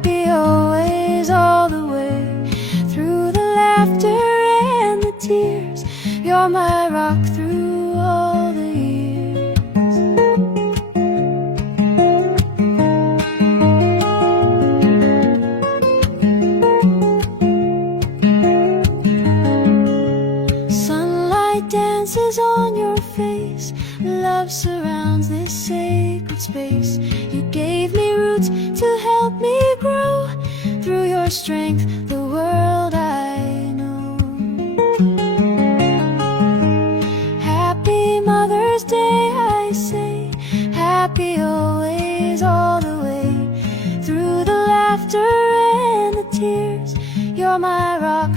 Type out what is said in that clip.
happy always, all the way, through the laughter and the tears. You're my rock through all the years. Sunlight dances on your face, love surrounds this sacred space. You gave me roots to help me grow, through your strength the world I know. Happy Mother's Day, I say, happy always, all the way, through the laughter and the tears. You're my rock